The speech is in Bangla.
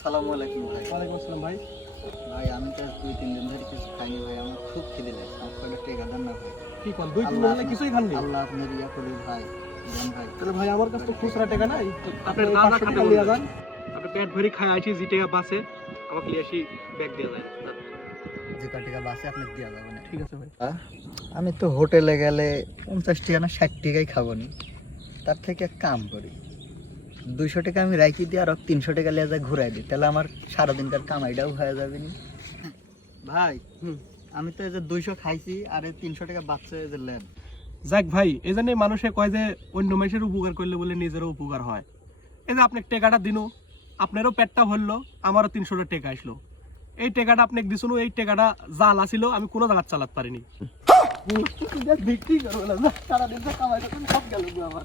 আসসালামু আলাইকুম ভাই। ওয়ালাইকুম আসসালাম ভাই। ভাই আমি তো 2-3 দিন ধরে কিছু খাইনি ভাই, আমার খুব খিদে লাগছে, আমার কয়টা টাকা দেন না ভাই। কি কোন 2-3 দিন হলো কিছুই খাননি? আল্লাহ আপনার ইয়া করি ভাই, দেন ভাই। তাহলে ভাই আমার কাছে তো খুচরা টাকা নাই, আপনার আপনি যা যা 500 খাতে টাকা নিয়ে বলবেন। যান। আপনি পেট ভরে খায় আছি, যে টাকা বাঁচে আমাকে নিয়ে আসি ব্যাগ দিয়ে যায়। যে কয় টাকা বাঁচে আপনি দিয়া যাবেন। ঠিক আছে ভাই। আমি তো হোটেলে গেলে 50 টাকা না 60 টাকাই খাবো নি, তার থেকে এক কাম করি, 200 টাকা আমি রাখি দিই আর 300 টাকা লিয়ে যায় ঘুরাই দিই, তাহলে আমার সারাদিনকার কামাইটাও হয়ে যাবে নি ভাই। আমি তো এই যে 200 খাইছি আর এই 300 টাকা বাঁচছে এই যে লেন। যাক ভাই, এই জন্যই মানুষে কয় যে অন্য মানুষের উপকার করলে বলে নিজেরও উপকার হয়। এই যে আপনি টাকাটা দিনু, আপনারও পেটটা ভরলো, আমারও 300 টাকা আসলো। এই টাকাটা আপনি দিছুন, এই টাকাটা জাল আসিল, আমি কোনো জায়গা চালাতে পারিনি। বিক্রি করবো না, সারাদিন কামাই সব গেল আমার।